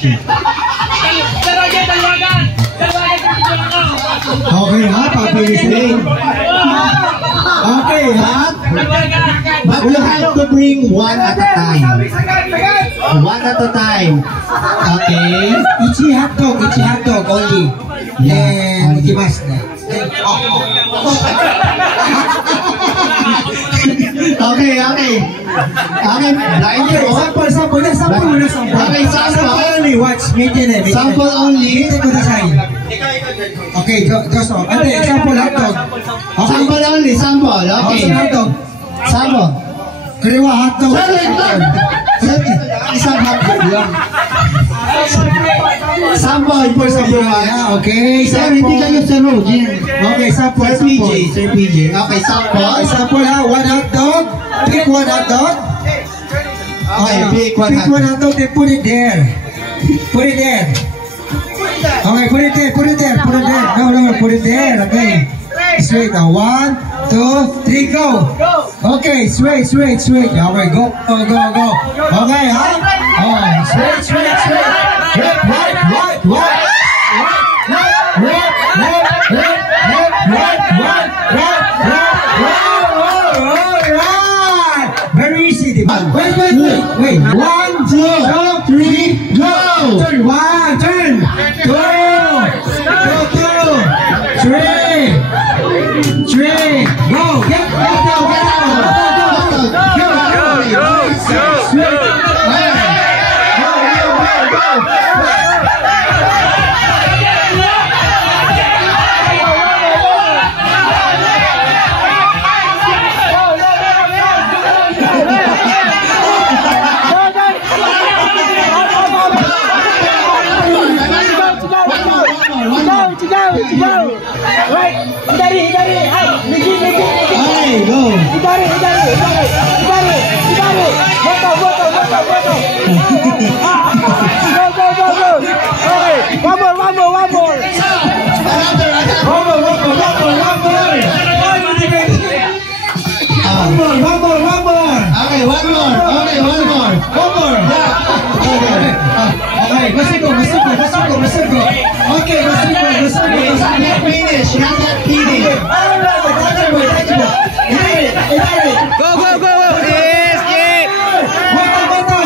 Okay ha, pabilis din. Okay ha. But you have to bring one at a time. One at a time. Okay. Ichi hot dog only. And ikimasu. Okay. Sample only. Watch. Sample only. Okay, just example hot dog. Sample only. Sample. Okay. Hot dog. Sample. Kaliwa hot dog. Isang hot dog lang. Sample for sample. Okay. Sir, hindi kayo sa road. Okay, sample. Sir PJ. Okay, sample. Sample ha. One hot dog. Pick one hot dog. Okay, pick one hot dog. Then put it there. Okay, put it there. No, put it there. Okay. Straight now. 1, 2, 3, go. Okay, straight. Okay, go. Okay, huh? Oh, straight. Right. Very easy. Wait. 1, 2, 3, go. Turn. 1, turn. 2, 3, go. Get out. Right, hidari. Hey, Niki. Hey, go. Hidari. Moto. Go. Okay, one more. One more. Okay, one more. Okay, must go. Okay, must go. Finish. You have to finish. Go. Yes. Moto. Go.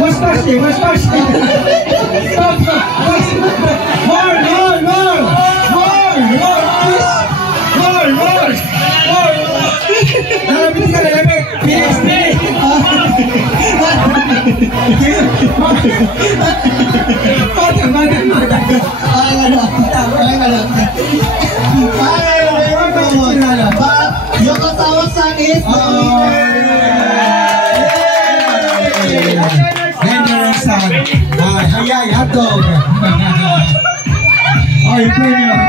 Mustache. More. Yung kasawag sa is hot dog. Oh, yung premium.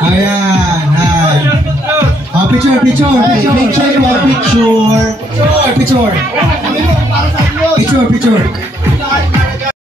Ayan. Picture.